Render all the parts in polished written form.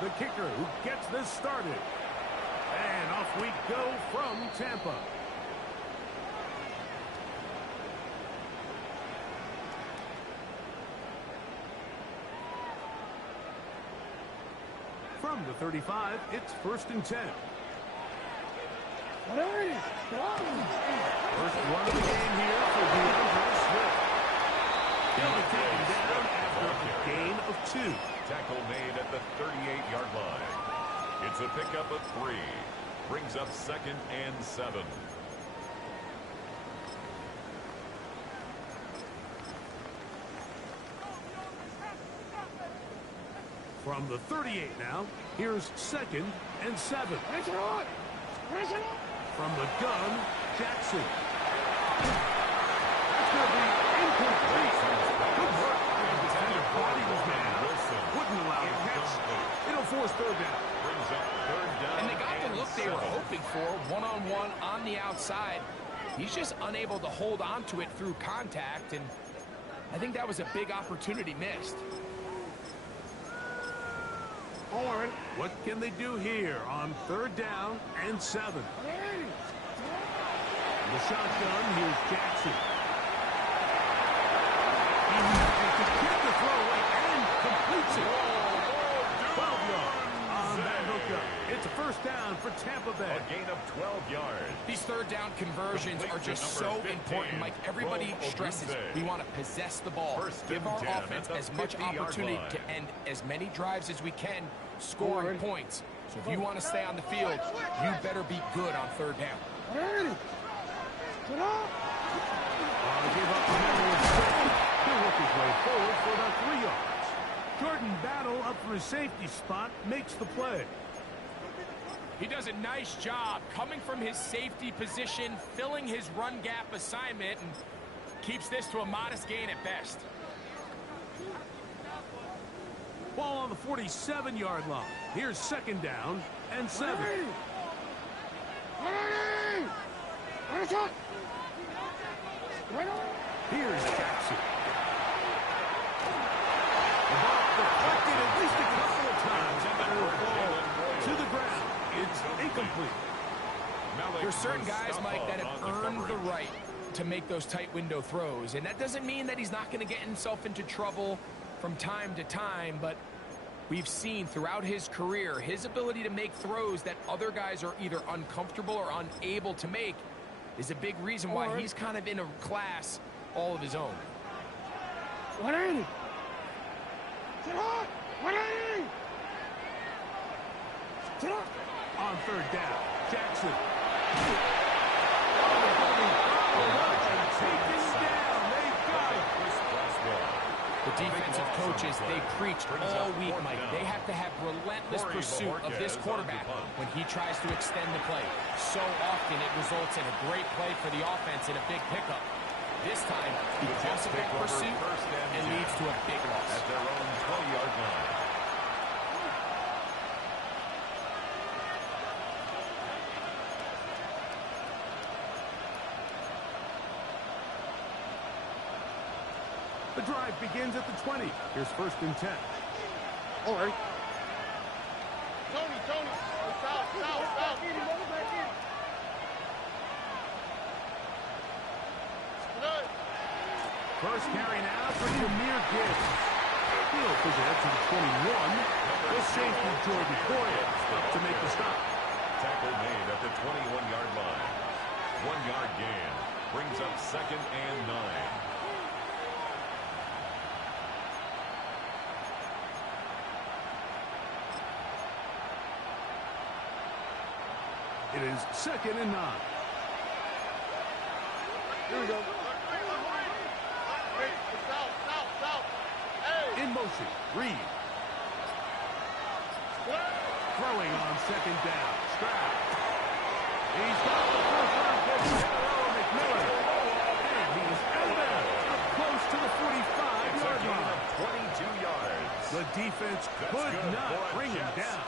the kicker who gets this started. And off we go from Tampa. From the 35, it's 1st and 10. First run of the game here for DeAndre Swift. He'll be taken down after a gain of 2. Tackle made at the 38-yard line. It's a pickup of 3. Brings up 2nd and 7. From the 38 now, here's 2nd and 7. From the gun, Jackson. That's going to be incomplete. Good work. The body was man. Wouldn't allow the catch. It'll force 3rd down. Brings up 3rd down. And they got the look they were hoping for, one-on-one on the outside. He's just unable to hold on to it through contact, and I think that was a big opportunity missed. What can they do here on 3rd down and 7? The shotgun, here's Jackson. He manages to get the throw away and completes it. 12 yards on that hookup. It's a 1st down for Tampa Bay. A gain of 12 yards. These 3rd down conversions are just so important, Mike. Everybody stresses we want to possess the ball. Give our offense as much opportunity to end as many drives as we can, scoring points. So if you want to stay on the field, you better be good on 3rd down. Give up the middle instead. He'll work his way forward for about 3 yards. Jordan Battle up for his safety spot, makes the play. He does a nice job coming from his safety position, filling his run gap assignment, and keeps this to a modest gain at best. Ball on the 47-yard line. Here's 2nd down and 7. Here's Jackson. The ball deflected at least a couple of times, and that will fall to the ground. It's incomplete. There's certain guys, Mike, that have earned the right to make those tight window throws, and that doesn't mean that he's not going to get himself into trouble from time to time, but we've seen throughout his career his ability to make throws that other guys are either uncomfortable or unable to make is a big reason why he's kind of in a class all of his own. 180. On 3rd down, Jackson. The defensive coaches, they preach all week, Mike. They have to have relentless pursuit of this quarterback when he tries to extend the play. So often it results in a great play for the offense and a big pickup. This time, because of that pursuit, it leads to a big loss. At their own 20-yard line. The drive begins at the 20. Here's 1st and 10. All right. Tony. South. First carry now for Jahmyr Gibbs. He'll push ahead to the 21. The safety Jordan Poyer up to make the stop. Tackle made at the 21-yard line. 1-yard gain. Brings up 2nd and 9. It is 2nd and 9. Here we go. South. Hey. In motion, Reed. Throwing on 2nd down. Stroud. He's got the first down. Gets Terrell McMillan. And he's out there. Up close to the 45-yard line. 22 yards. The defense could not bring him down.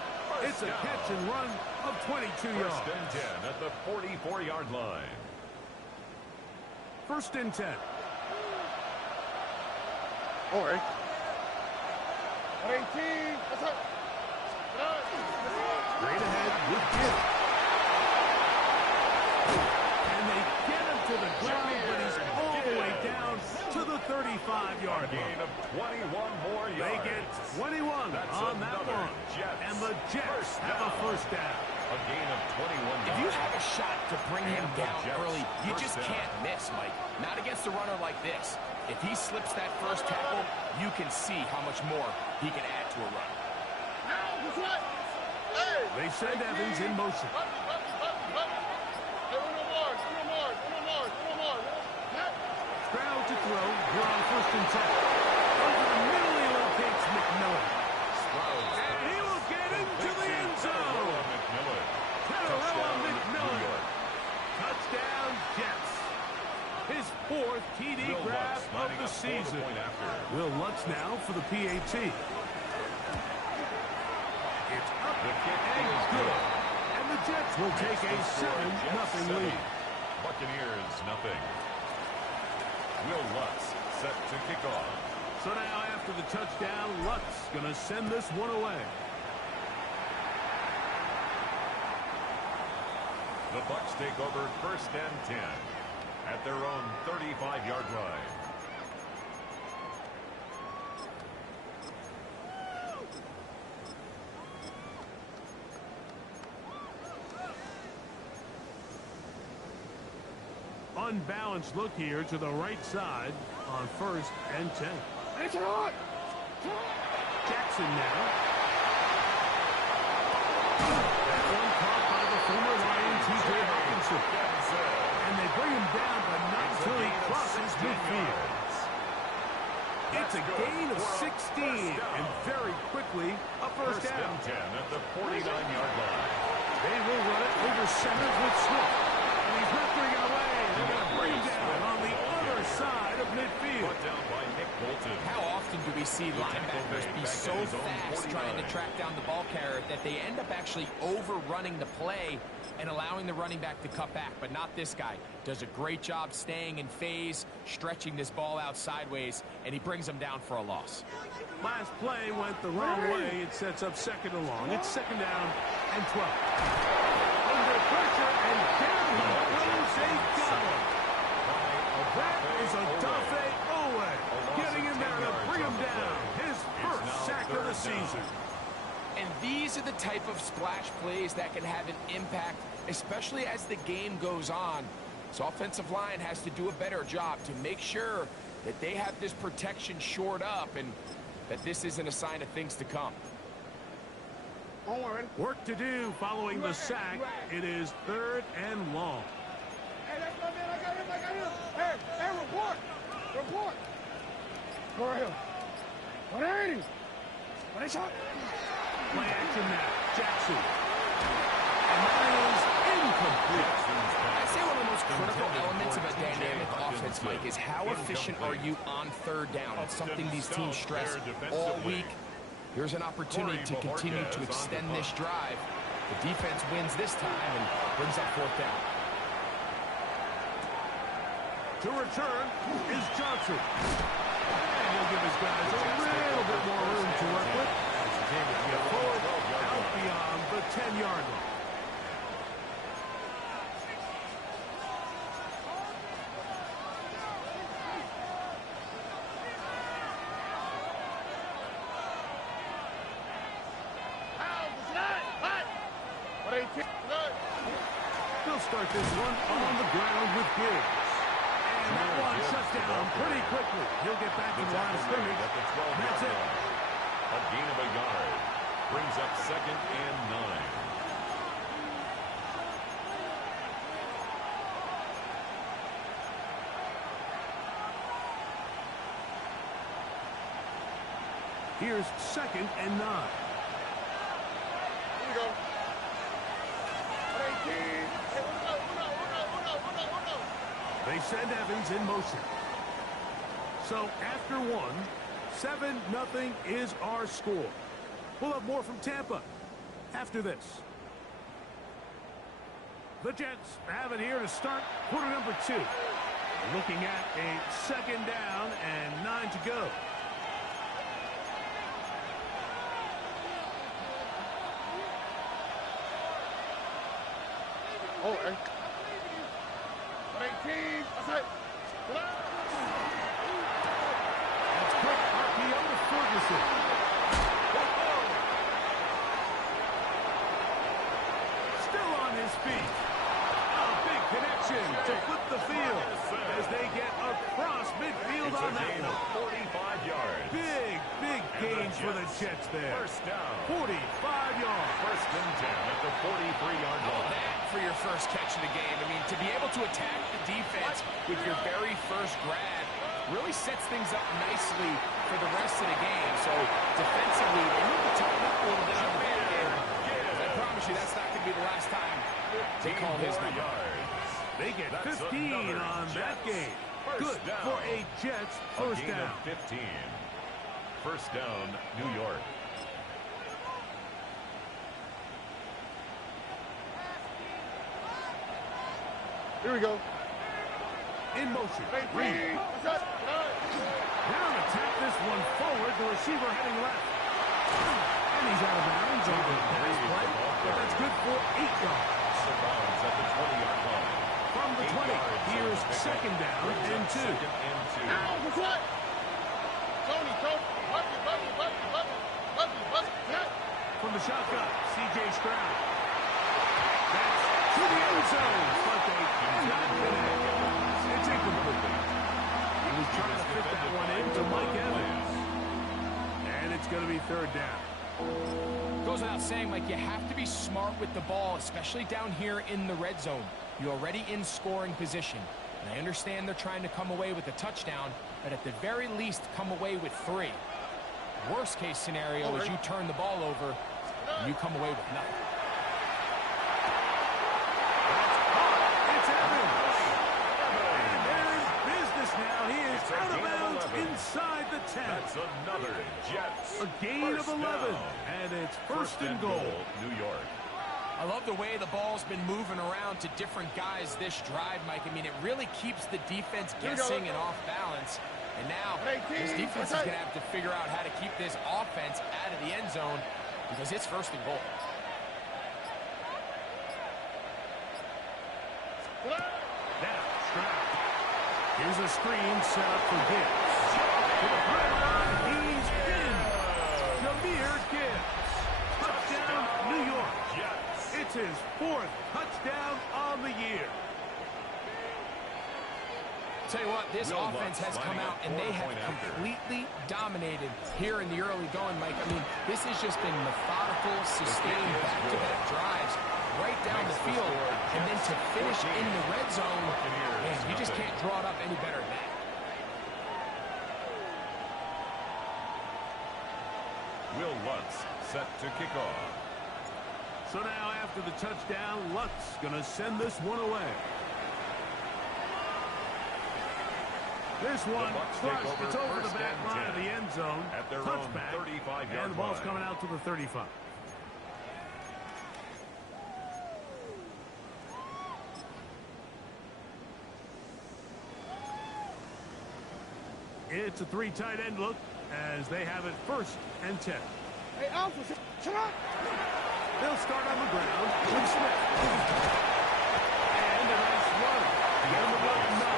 It's a catch and run of 22 yards. 1st and 10 at the 44-yard line. 1st and 10. All right. 18. That's up. Straight ahead with Gibbs. And they get him to the ground, but he's all the way down to the 35-yard line. Gain of 21 more yards. They get 21 on that one. And the Jets have a first down. A gain of 21 yards. If you have a shot to bring him down early, you just can't miss, Mike. Not against a runner like this. If he slips that first tackle, you can see how much more he can add to a run. They send Evans in motion. Stroud to throw. Here on first and 10. Over the middle, he locates McMillan. And he will get into the end zone. Tetairoa McMillan. Touchdown, Jets. His fourth TD grab of the season. Will Lutz now for the PAT. It's up and good. And the Jets will take a 7-0 lead. Buccaneers, nothing. Will Lutz set to kick off. So now after the touchdown, Lutz going to send this one away. The Bucs take over first and 10 at their own 35-yard line. Unbalanced look here to the right side on first and 10. Jackson now. That one caught by the former Lion, T.J. Hawkinson. And they bring him down, but not until he crosses midfield. It's a gain of 16, and very quickly, a first down. 10 at the 49-yard line. They will run it over center with Swift. And he's not throwing it away. They're going to bring him down on the other side of midfield. Brought down by Nick Bolton. How often do we see linebackers be so fast trying to track down the ball carrier that they end up actually overrunning the play and allowing the running back to cut back? But not this guy. Does a great job staying in phase, stretching this ball out sideways, and he brings them down for a loss. Last play went the wrong way. It sets up second and long. It's second down and 12. Under pressure, and down he goes. They got him. That is Odafe Owe getting in there to bring him down. His first sack of the season. And these are the type of splash plays that can have an impact, especially as the game goes on. So offensive line has to do a better job to make sure that they have this protection shored up and that this isn't a sign of things to come. Work to do following the sack. It is third and long. Hey, that's my man. I got him. Hey, report. Go right here. 180. What is shot? Play action now. Jackson. And that is incomplete. I'd say one of the most critical elements of a dynamic offense, Mike, is how efficient are you on third down? It's something these teams stress all week. Here's an opportunity to continue to extend this drive. The defense wins this time and brings up fourth down. To return is Johnson. And he'll give his guys a little bit more room to work with. Forward, out beyond the 10-yard line. They'll start this one on the ground with Gibbs. And that one shut down pretty quickly. He'll get back in line of scrimmage. That's it. A gain of a yard. Brings up second and 9. Here's second and 9. Here we go. 118. Hey, Uno. They send Evans in motion. So after one, 7-0 is our score. We'll have more from Tampa after this. The Jets have it here to start quarter number 2. Looking at a second down and 9 to go. Oh, hey. 18. Outside. That's quick RPO to Ferguson. Still on his feet. A big connection to flip the field as they get across midfield on that one. 45 yards. Big gains for the Jets there. First down. 45 yards. First and 10 at the 43-yard How about line. that for your first catch of the game? I mean, to be able to attack the defense with your very first grab really sets things up nicely for the rest of the game. So defensively, they need to tighten up a little bit on the back end. I promise you, that's not going to be the last time they call his number. They get That's 15 another on that Jets. game. First Good down. for a Jets first A gain down. of 15. First down, New York. Here we go. In motion. 18. Reed. Outside. Down to tap this one forward. The receiver heading left. And he's out of bounds on the pass play. But that's good for 8 yards. Surrounds at the 20-yard line. From the 8 20, yards here's on the pickup. second down Brings and up 2. Second and 2. Ow, what's that? Tony. Bucky. From the shotgun, C.J. Stroud. That's to the end zone. But they cannot connect. It's incomplete. He was trying to fit that one into Mike Evans. And it's going to be third down. Goes without saying, Mike, you have to be smart with the ball, especially down here in the red zone. You're already in scoring position. And I understand they're trying to come away with a touchdown, but at the very least, come away with 3. Worst case scenario is you turn the ball over and you come away with nothing. It's Evans. And they're in business now. He is It's a out of gain of bounds 11. inside the 10. That's another Jets. A gain of First 11. down. And it's first and goal. New York. I love the way the ball's been moving around to different guys this drive, Mike. I mean, it really keeps the defense guessing and off balance. And now, this defense is going to have to figure out how to keep this offense out of the end zone because it's first and goal. Now, Stroud. Here's a screen set up for Gibbs. To the pylon, he's in. Jahmyr Gibbs. Touchdown, New York. Jets. It's his 4th touchdown on the year. Tell you what, this Will offense Lutz has come lining out up and they have 4-point after. completely dominated here in the early going, Mike. I mean, this has just been methodical, sustained back-to-back drives right down the field. And then to finish in the red zone, man, you just can't draw it up any better than that. Will Lutz set to kick off. So now after the touchdown, Lutz going to send this one away. This one Bucs crushed. take over It's over the first back and line of 10 the end zone. at their own Touchback. 35-yard And the ball's line. coming out to the 35. It's a 3 tight end look as they have it first and 10. Hey, Alpha, shut up. They'll start on the ground with Smith. And a nice run. Get him about 9.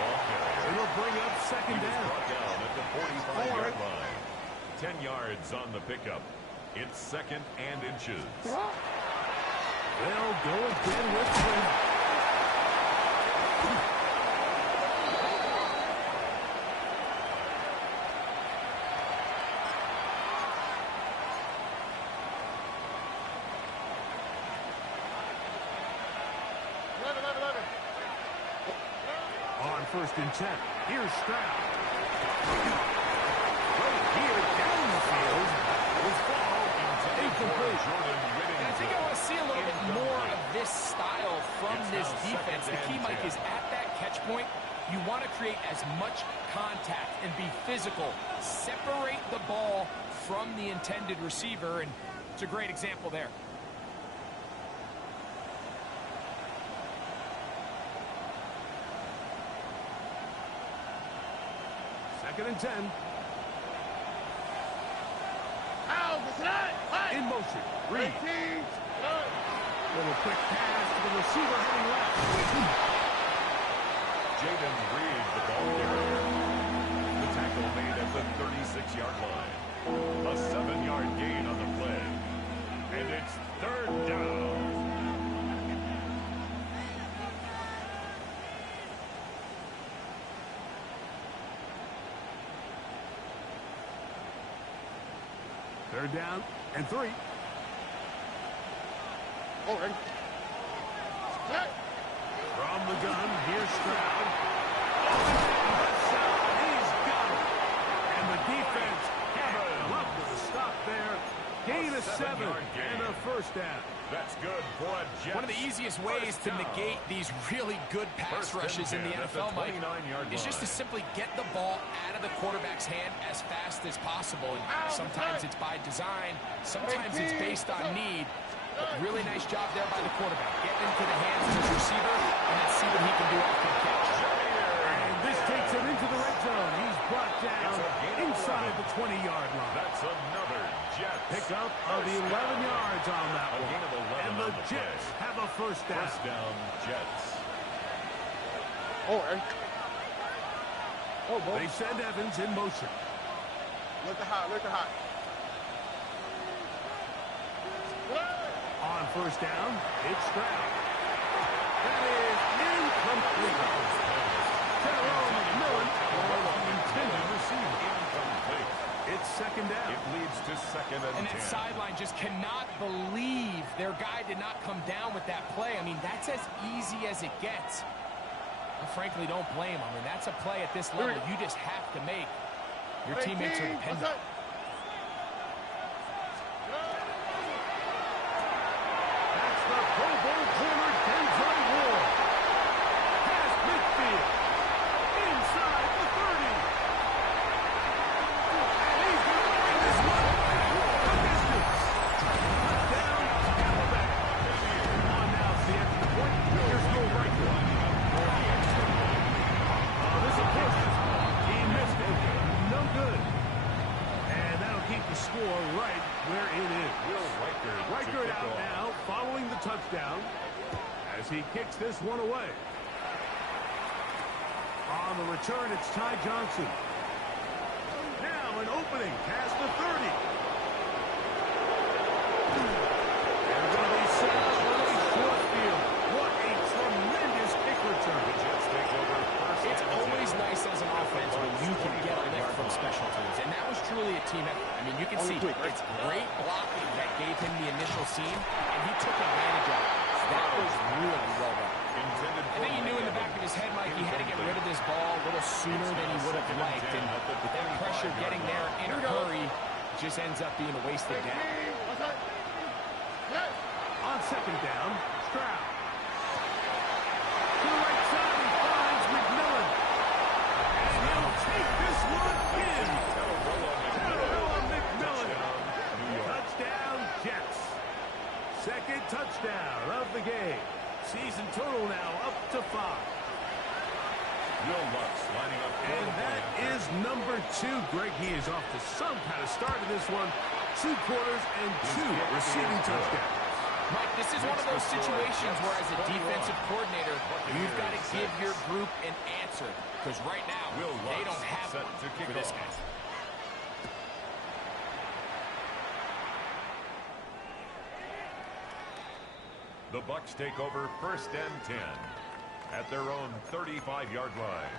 Ball carrier. It'll bring up He second was down. brought down at the 45-yard line. 10 yards on the pickup. It's second and inches. They'll go again with Smith. On first and 10. Here's Stroud. Right here down the field. Will fall incomplete. And I think I want to see a little bit more of this style from this defense. The key, Mike, is at that catch point, you want to create as much contact and be physical. Separate the ball from the intended receiver, and it's a great example there. Second and 10. Ow, what's that? In motion. Reed. 18. Little quick pass to the receiver heading left. Jaden Reed, the ball carrier. The tackle made at the 36-yard line. A 7-yard gain on the play. And it's third down. Third down and 3. Holding. From the gun, here's Stroud. He's got it. And the defense had a luck with a stop there. Gain of 7 and a first down. That's good for a Jets. One of the easiest ways to negate these really good pass rushes in the NFL, Mike, is just to simply get the ball out of the quarterback's hand as fast as possible. And sometimes it's by design, sometimes it's based on need. But really nice job there by the quarterback. Getting into the hands of his receiver and then see what he can do after the catch. And this takes him into the red zone. He's brought down inside the 20-yard line. That's another Jets. Pickup of 11 yards on that one. Gain of 11 And the on the Jets play. have a first down. First down, Jets. Holding. Oh, boy. They send Evans in motion. Look at hot. Look at hot. On first down, it's Stroud. That is incomplete. Tyrone McMillan was the intended receiver. Incomplete. It's second down. It leads to second and And 10. that sideline just cannot believe their guy did not come down with that play. I mean, that's as easy as it gets. I frankly don't blame him. I mean, that's a play at this level you just have to make. Your teammates are dependent. That's the Pro Bowl corner, Denzel Ward. Past midfield. Inside the 30. And he's going to bring this one back the distance. Touchdown, Alabama. On now to the extra point. Here's no right one. This is a push. He missed it. No good. And that'll keep the score right where it is. Will Reichert out now, following the touchdown, as he kicks this one away. On the return, it's Ty Johnson. Now an opening past the 30. And going to be set up on a short field. What a tremendous kick return. The Jets take over first. It's always nice as an offense when you can get a lift from special teams, and that was truly a team effort. I mean, you can see it's great blocking that gave him the initial seam, and he took advantage of it. That was really well done. Intended I think he knew in the back of his head, Mike, he had to get rid of this ball a little sooner than he would have liked, and with that pressure getting there in a hurry, it just ends up being a wasted down. On second down, Stroud. To the right side, he finds McMillan. And he'll take this one in. Tyrone McMillan. Touchdown, Jets. Second touchdown of the game. Season total now up to 5. Will Lutz lining up. And that is number 2. Greg, he is off to some kind of start in this one. 2 quarters and 2 receiving touchdowns. Mike, this is one of those situations where as a defensive coordinator, you've got to give your group an answer. Because right now, they don't have one for this guy. The Bucs take over first and 10 at their own 35-yard line.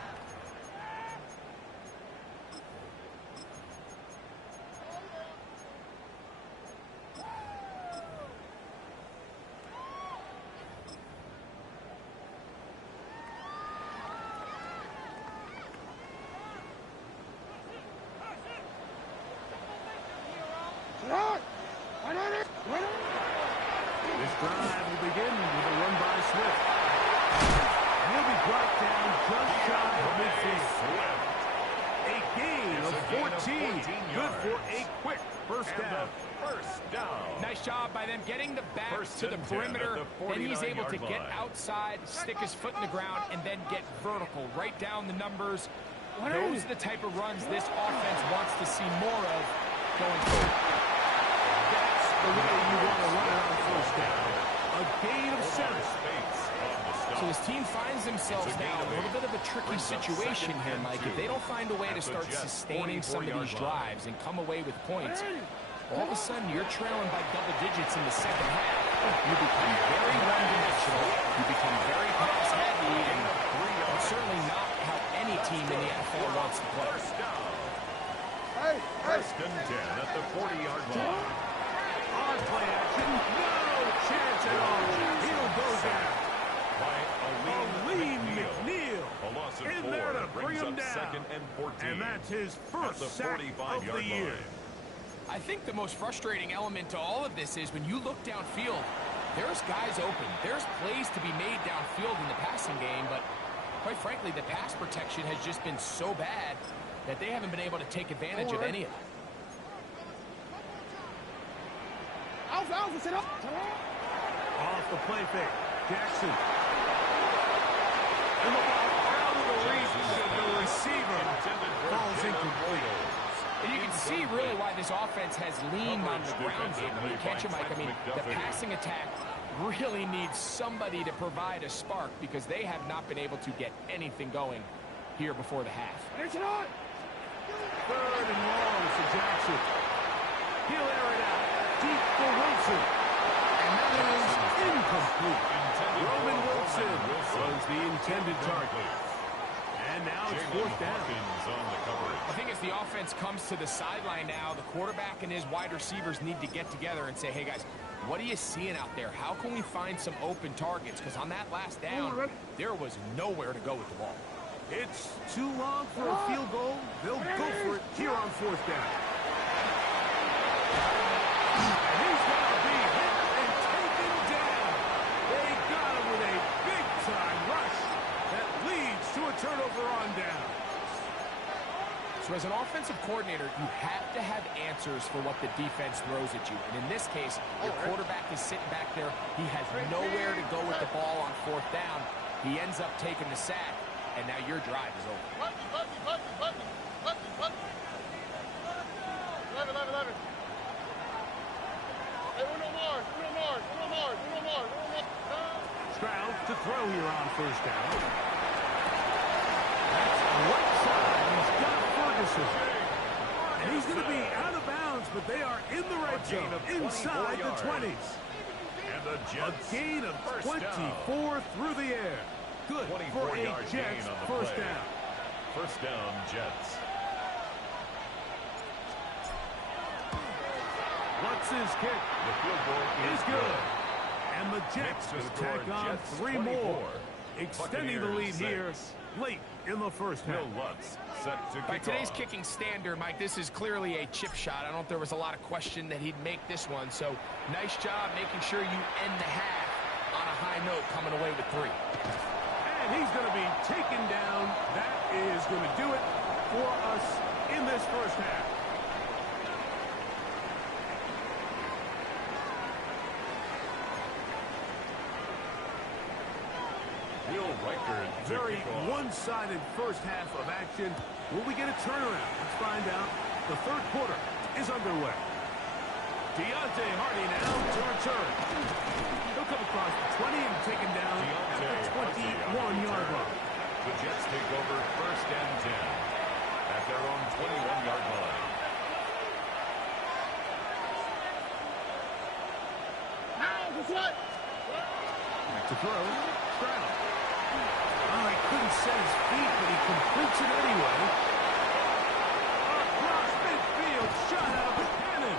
This drive will begin with a run by Swift. And he'll be brought down just shy of midfield. A gain of 14. Good for a quick first down. First down. Nice job by them getting the back to the perimeter. Then he's able to get outside, stick his foot in the ground, and then get vertical right down the numbers. Those are the type of runs this offense wants to see more of going forward. That's the way you want to run it on first down. A gain of 7. So this team finds themselves now in a little bit of a tricky situation here, Mike. If they don't find a way to start sustaining some of these drives and come away with points, all of a sudden you're trailing by double digits in the second half. You become very one-dimensional. You become very pass-heavy, and that's certainly not how any team in the NFL wants to play. First and 10 at the 40-yard line. On play action, no chance at all. He'll go down. By Aleem McNeil. A loss of In 4 there to brings bring him up down. second and 14. And that's his at first the sack of 45-yard the year. line. I think the most frustrating element to all of this is when you look downfield, there's guys open. There's plays to be made downfield in the passing game, but quite frankly, the pass protection has just been so bad that they haven't been able to take advantage of any of it. Off the play fake. Jackson. And the ball out of the reach of the receiver. Ball's incomplete. And you can see really why this offense has leaned on the ground game. When you catch him, Mike, I mean, the passing attack really needs somebody to provide a spark because they have not been able to get anything going here before the half. Third and long for Jackson. He'll air it out. Deep for Wilson. And that is incomplete. Roman Wilson was the intended target. And now it's fourth down. I think as the offense comes to the sideline now, the quarterback and his wide receivers need to get together and say, hey, guys, what are you seeing out there? How can we find some open targets? Because on that last down, there was nowhere to go with the ball. It's too long for a field goal. They'll go for it here on fourth down. And he's going to be hit and taken down. They got him with a big-time rush that leads to a turnover on down. So as an offensive coordinator, you have to have answers for what the defense throws at you. And in this case, your quarterback is sitting back there. He has nowhere to go with the ball on fourth down. He ends up taking the sack, and now your drive is over. Stroud to throw here on first down. That's right side. He's got Ferguson. And he's going to be out of bounds, but they are in the red zone, inside the 20s. And the Jets, a gain of 24 through the air. Good for a 24-yard gain Jets on the first play. down. First down, Jets. What's his kick? The field goal Is good. And the Jets Makes will the score tack on Jets 3 24, more, extending the lead Buccaneers here late in the first half. Bill Lutz set to By kick today's off. kicking standard, Mike, this is clearly a chip shot. I don't think there was a lot of question that he'd make this one. So nice job making sure you end the half on a high note, coming away with 3. And he's going to be taken down. That is going to do it for us in this first half. Will Reichard to Very kick off. one-sided first half of action. Will we get a turnaround? Let's find out. The third quarter is underway. Deontay Hardy now to return. He'll come across the 20 and taken down at the 21-yard line. The Jets take over first and 10 at their own 21-yard line. Back to throw. Stroud. Oh, he couldn't set his feet, but he completes it anyway. Across midfield, shot out of the cannon.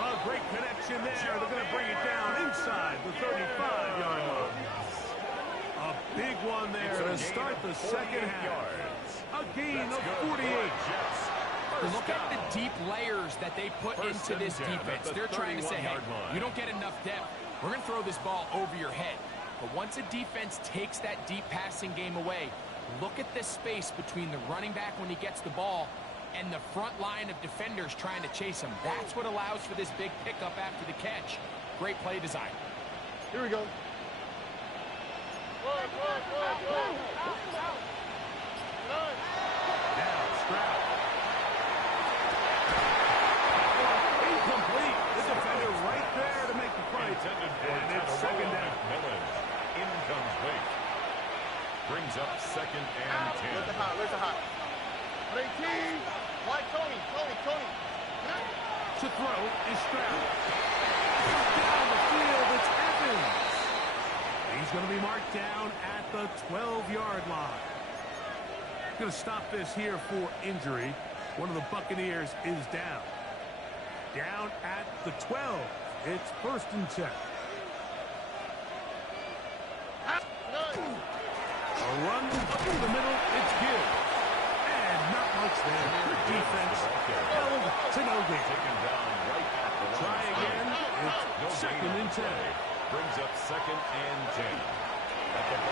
A great connection there. They're going to bring it down inside the 35-yard line. A big one there to start the second half. A gain of 48. Look at the deep layers that they put into this defense. They're trying to say, hey, you don't get enough depth. We're going to throw this ball over your head. But once a defense takes that deep passing game away, look at the space between the running back when he gets the ball and the front line of defenders trying to chase him. That's what allows for this big pickup after the catch. Great play design. Here we go. Now Stroud. Incomplete. The defender right there to make the play. And it's second down. Brings up second and 10. Where's the hot? Where's the hot? 18. Why Tony? To throw is Stroud. Down the field, it's Evans. He's going to be marked down at the 12-yard line. Going to stop this here for injury. One of the Buccaneers is down. Down at the 12. It's 1st and 10. A run up in the middle, it's good. And not much there. Good defense. Held to no gain. Try again. It's 2nd and 10. Brings up 2nd and 10.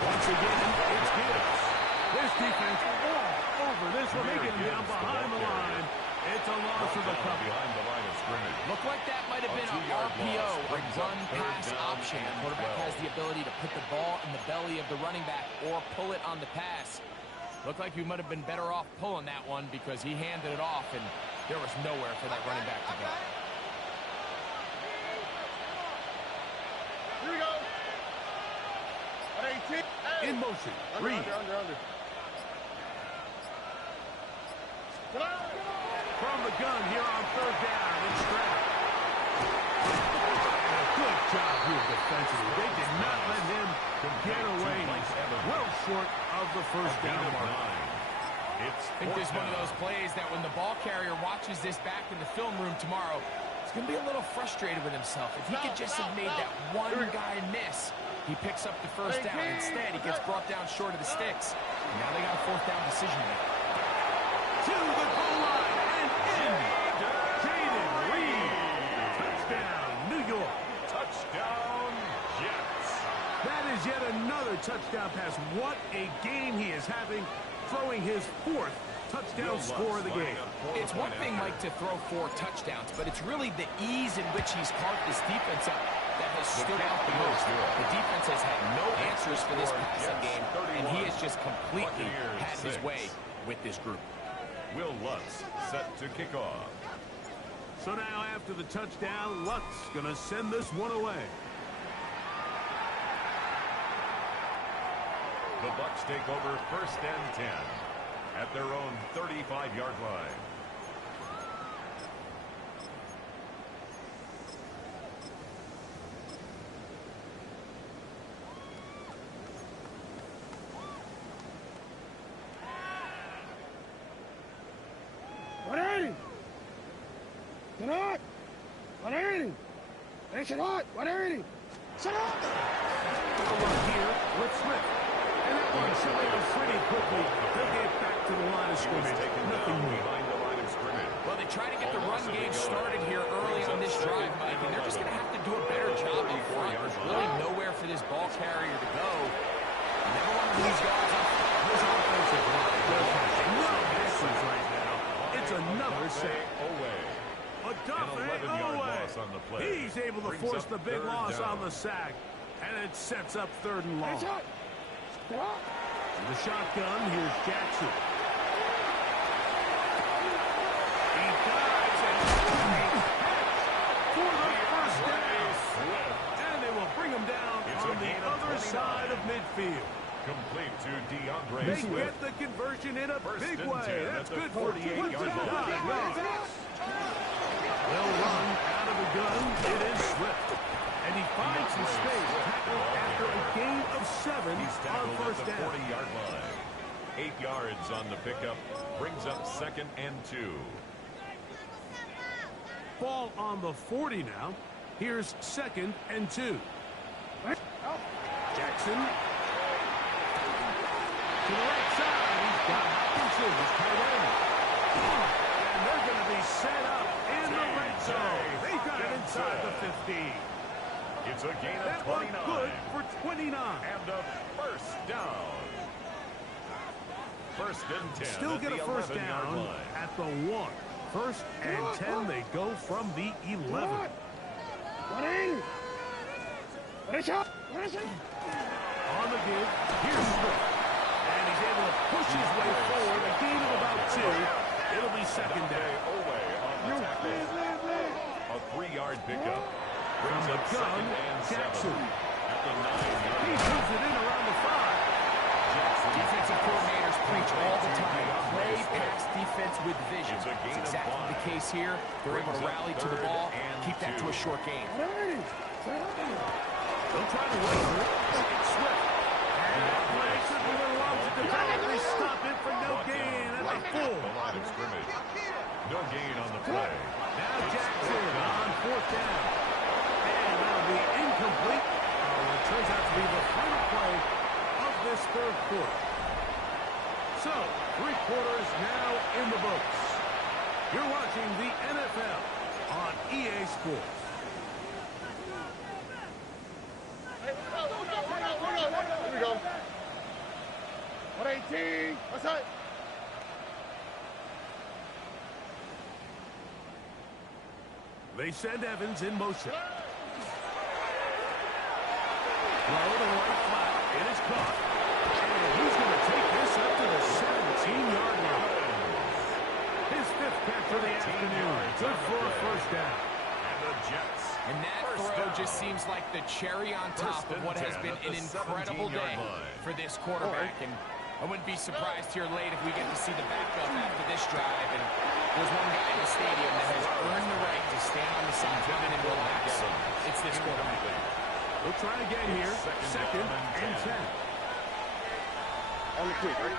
Once again, it's Gibbs. This defense all over this one. They get him down behind the line. It's a loss of the cover. Behind the line of scrimmage. Looked like that might have been an RPO, a run-pass option. The quarterback has the ability to put the ball in the belly of the running back or pull it on the pass. Looked like he might have been better off pulling that one because he handed it off, and there was nowhere for that running back to go. Here we go. 18. In motion. Reed. Under. From the gun here on 3rd down. It's Stroud. Good job here defensively. They did not let him get away. Well short of the 1st down mark. I think there's one of those plays that when the ball carrier watches this back in the film room tomorrow, he's going to be a little frustrated with himself. If he could just have made that one guy miss, he picks up the 1st down. Instead, he gets brought down short of the sticks. And now they got a 4th down decision to make. To the goal line and in. Jaden Reed. Touchdown, New York. Touchdown, Jets. That is yet another touchdown pass. What a game he is having, throwing his 4th touchdown score of the game. It's one thing, Mike, to throw 4 touchdowns, but it's really the ease in which he's carved this defense up that has stood out the most. The defense has had no answers for this passing game, and he has just completely had his way with this group. Will Lutz set to kick off. So now after the touchdown, Lutz going to send this one away. The Bucs take over 1st and 10 at their own 35-yard line. Shot! 180! Hey, shot! 180! Shot! Here with Smith. And that one should be pretty quickly. They'll get back to the line of scrimmage. Nothing more. Behind the line of scrimmage. Well, they try to get the run game started here early on this drive, Mike, and they're just going to have to do a better job up front. There's really nowhere for this ball carrier to go. You never want to lose yards on this offensive line. No answers right now. It's another sack. A Duffy loss on the play. He's able to force the big loss on the sack, and it sets up 3rd and long. The shotgun, here's Jackson. He dives and for the 1st down. And they will bring him down on the other side of midfield. Complete to DeAndre They Swift. get the conversion in a 1st big and way. 10 That's at the good for 48-yard line. Well run out of the gun. It is Swift. And he finds his space tackled after a gain of 7 He's on tackled at 1st the down. 40-yard line. 8 yards on the pickup. Brings up 2nd and 2. Ball on the 40 now. Here's 2nd and 2. Jackson. To the right side. He's got Hopkinson. He's tight end. And they're going to be set up in the red zone. They got it inside the 15. It's a gain of That 29. one good for 29. And a 1st down. 1st and 10. Still at get a the 1st 11-yard down line. at the 1. 1st and 10. They go from the 11. 180! On the give, here's Swift. And he's able to push his way forward. A gain of about 2. It'll be 2nd down. Away on the tackle. A 3-yard pickup. Brings From up the gun, 2nd and 7. Jackson. At the 9-yard He line. moves it in around the 5. Jackson pass defense with vision. It's a gain It's of exactly the 5. case here. They're able to Brings up rally to the 3rd ball, and keep that to 2. a short gain. They'll try to wait for it. It's Swift. And that play took a little long to develop. They stop it for no gain at the full. The line of scrimmage. No gain on the play. Now Jackson on 4th down. And that'll be incomplete. It turns out to be the final play of this 3rd quarter. So, 3 quarters now in the books. You're watching the NFL on EA Sports. Here we go. 118. What's that? They send Evans in motion. Throw to the right flat. It is caught. And he's going to take this up to the 17-yard line. His 5th catch of the afternoon. Good for a 1st down. And the Jets. And that throw just seems like the cherry on top of what has been an incredible day for this quarterback. And I wouldn't be surprised here late if we get to see the backup after this drive. And there's one guy in the stadium that has earned the right to stand on the sideline and relax. It's this quarterback. We'll try again here. 2nd and 10. On the quick, right?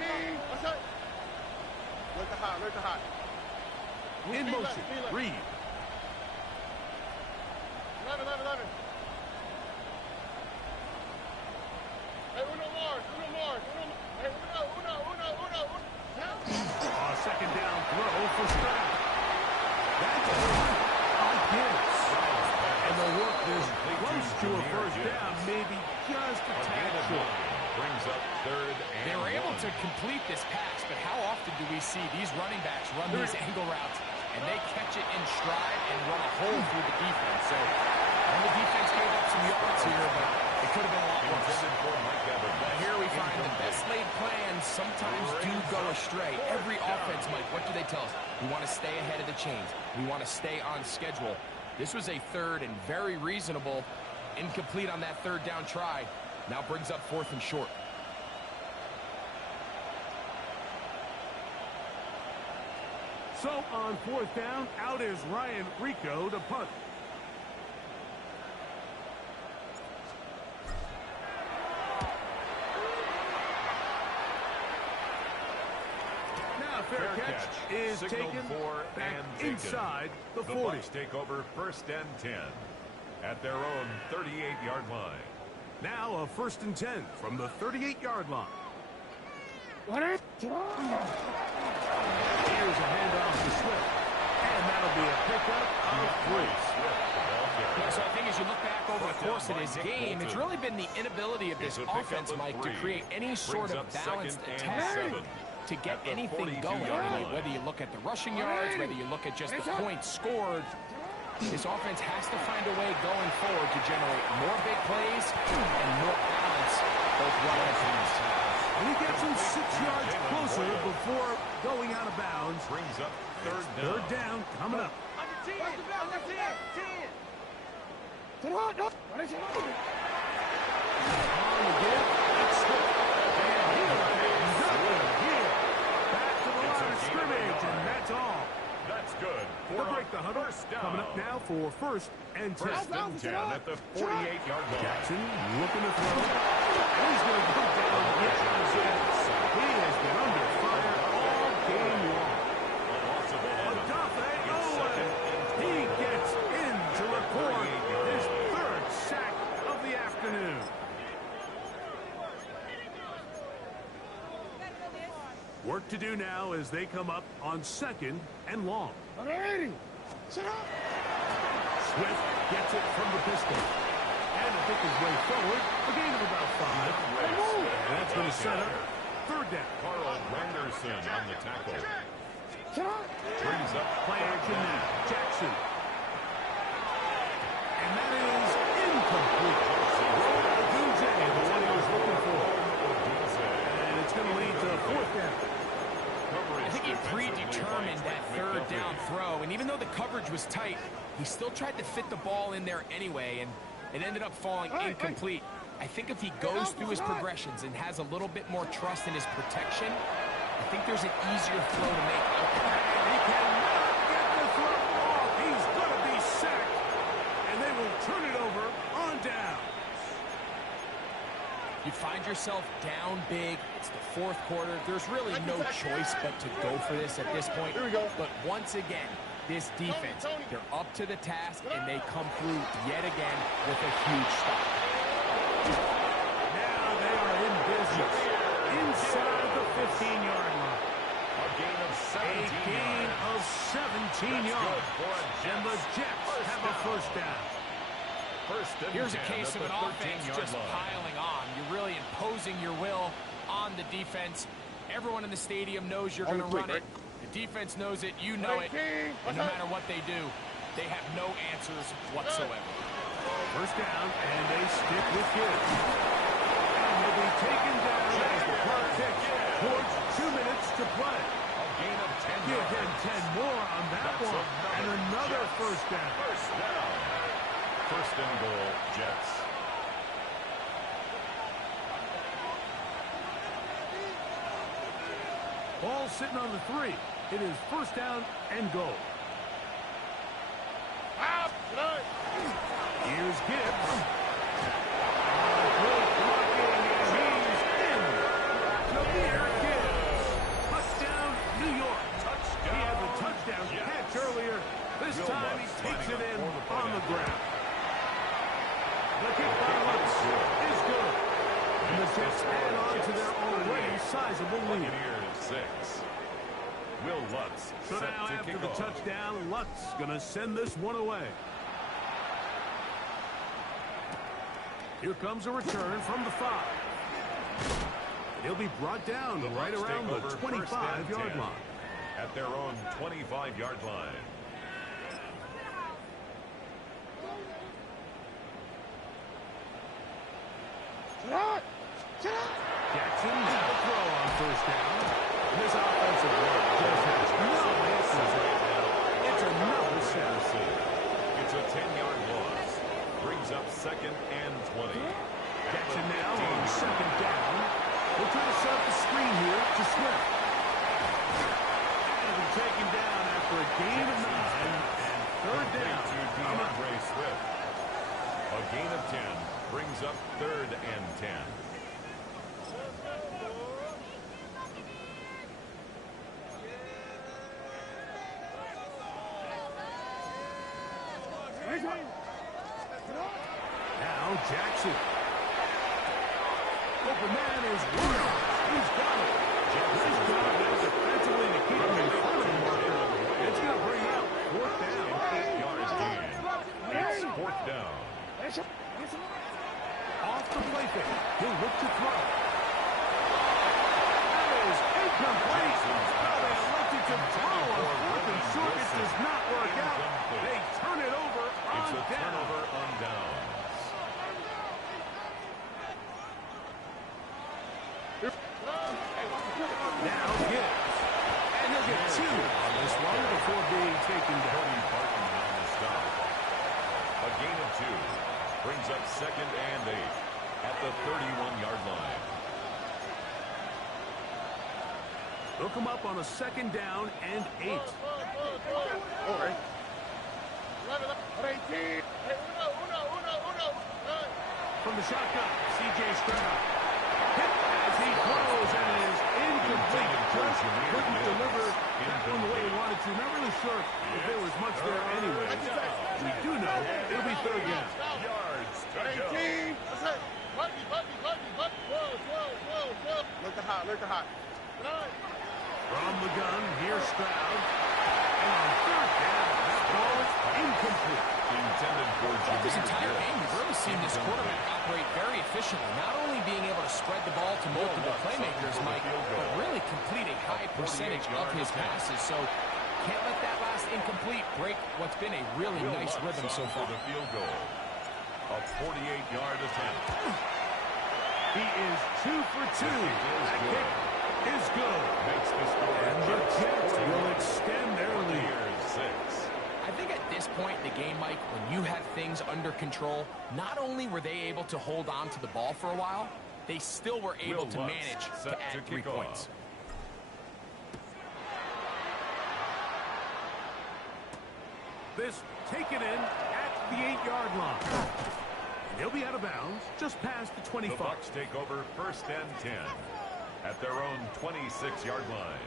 18. What's that? Look the high, look the high. In motion. Reed. 11. Hey, Uno Mars. Hey, Uno. 2nd down throw for Stroud. That's again. And the work is close to a 1st down, maybe just a tad short. Brings up 3rd and They were able 1. to complete this pass, but how often do we see these running backs run these angle routes and they catch it in stride and run a hole through the defense? So, the defense gave up some yards here, but it could have been a lot worse. But here we find the best laid plans sometimes do go astray. Every offense, Mike, what do they tell us? We want to stay ahead of the chains. We want to stay on schedule. This was a 3rd and very reasonable, incomplete on that 3rd down try. Now brings up 4th and short. So on 4th down, out is Ryan Rico to punt. Now fair catch is Signaled taken for back and taken. inside the The 40. Bucs take over 1st and 10 at their own 38-yard line. Now a 1st and 10 from the 38-yard line. Here's a handoff to Swift. And that'll be a pickup of 3. Yeah, so I think as you look back over the course of this game, it's really been the inability of this offense, Mike, to create any sort of balanced attack to get anything going. Whether you look at the rushing yards, whether you look at just the points scored, this offense has to find a way going forward to generate more big plays and more balance, both running and passing. And he gets him 6 yards closer before going out of bounds. Brings up 3rd down. 3rd down coming up. On the give, it's Swift. And nothing here. Back to the line of scrimmage, and that's all. That's good. They'll break the huddle. Coming up now for 1st and 10. 1st and 10 at the 48-yard line. Jackson looking to throw. And he's going to go down yet again. He has been under fire all game long. Odafe Oweh. He gets in to record his 3rd sack of the afternoon. Work to do now as they come up on 2nd and long. Swift gets it from the pistol. And to pick his way forward, a gain of about 5. And that's going to set up 3rd down. Carl Granderson on the tackle. Brings up Play action now. Jackson. And that is incomplete. Odunze, the one he was looking for. And it's going to lead to 4th down. I think he predetermined that 3rd down throw, and even though the coverage was tight, he still tried to fit the ball in there anyway, and it ended up falling incomplete. I think if he goes through his progressions and has a little bit more trust in his protection, I think there's an easier throw to make out there. And he cannot get the throw off. He's going to be sacked. And they will turn it over on down. You find yourself down big. It's the fourth quarter. There's really no choice but to go for this at this point. Here we go. But once again, this defense, they're up to the task, and they come through yet again with a huge stop. Now they are in business inside the 15-yard line. A gain of 17 A gain yards. of 17 That's yards. good for a And the Jets. Jets have a first down. First and Here's a 10 case at of an the offense 13-yard just line. piling on. You're really imposing your will on the defense. Everyone in the stadium knows you're going to run it. The defense knows it. You know it. And no matter what they do, they have no answers whatsoever. First down, and they stick with Gibbs. And he'll be taken down as the clock ticks towards 2 minutes to play. A gain of 10 Give yards. him 10 more on that That's one. And another Jets. first down. First down. First and goal, Jets. Ball sitting on the 3. It is first down and goal. Here's Gibbs. Good blocking, and he's in. Jahmyr Gibbs. Touchdown, New York. He had the touchdown catch earlier. This time he takes it in on the ground. The kick by Lutz is good. And the Jets add on to their already sizable lead. Buccaneers 6. Will Lutz So set now to after kick the off. touchdown, Lutz gonna send this one away. Here comes a return from the 5. He'll be brought down The right Bucs around take the over first and 25-yard 10 line. at their own 25-yard line. Jackson has a throw on first down. This offensive line just has no answers right now. It's another sack. It's a 10-yard loss. Brings up second and 20. Jackson now on second down. We'll try to set up the screen here to Swift. And taken down after a gain of 9 and third down. To DeAndre Swift. A gain of 10 brings up third and 10. Now Jackson. Open man is Warner. He's got it. Nice job there defensively to keep him in front of the marker. It's going to bring out fourth down. 8 yards gain. It's fourth down. Off the play fake. He'll look to throw. That is incomplete. Now they elected to throw a fourth and short. It does not work out. They turn it over It's on a down. turnover on downs. Now Gibbs. And he'll get 2 on this one before being taken down. Cody Barton on the stop. A gain of 2 brings up second and 8 at the 31-yard line. They'll come up on a second down and 8. From the shotgun, C.J. Stroud. Hit as he throws and it is incomplete. Just couldn't deliver that one the way he wanted to. Not really sure if there was much there anyway. We do know it'll be third down. Yards to go. 18. That's it. Look at hot. From the gun, here's Stroud. And on third down, that ball is incomplete. Intended for This Jahmyr entire game, Gibbs. we've really seen this quarterback operate very efficiently. Not only being able to spread the ball to multiple playmakers, Mike, but really complete a high percentage of his passes. So can't let that last incomplete break what's been a really Will nice Lutz rhythm so on far. for the field goal. A 48-yard attempt. He is 2 for 2. That kick is good. Makes the score. And the Jets will extend their lead. Buccaneers 6. I think at this point in the game, Mike, when you have things under control, not only were they able to hold on to the ball for a while, they still were able Will to Lutz manage to set add to 3 kick off. points. This taken in at the 8-yard line. And they'll be out of bounds just past the 25. The Bucs take over 1st and 10 at their own 26-yard line.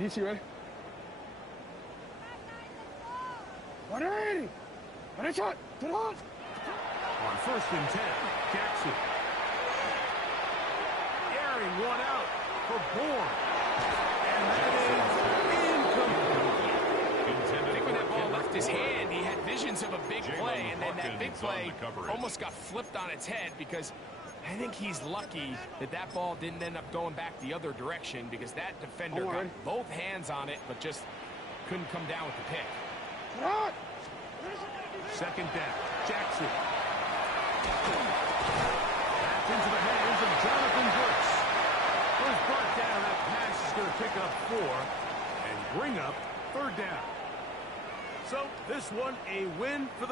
DC, ready? 180. Ready, shot. To the line. On 1st and 10, Jackson. Airing one out for Bourne. And that is incomplete. I think when that ball left his hand, he had visions of a big play, and then that big play almost got flipped on its head because I think he's lucky that that ball didn't end up going back the other direction because that defender got both hands on it but just couldn't come down with the pick. 2nd down, Jackson. Back into the hands of Jonathan Brooks. Was brought down. That pass is going to pick up 4 and bring up 3rd down. So this one a win for the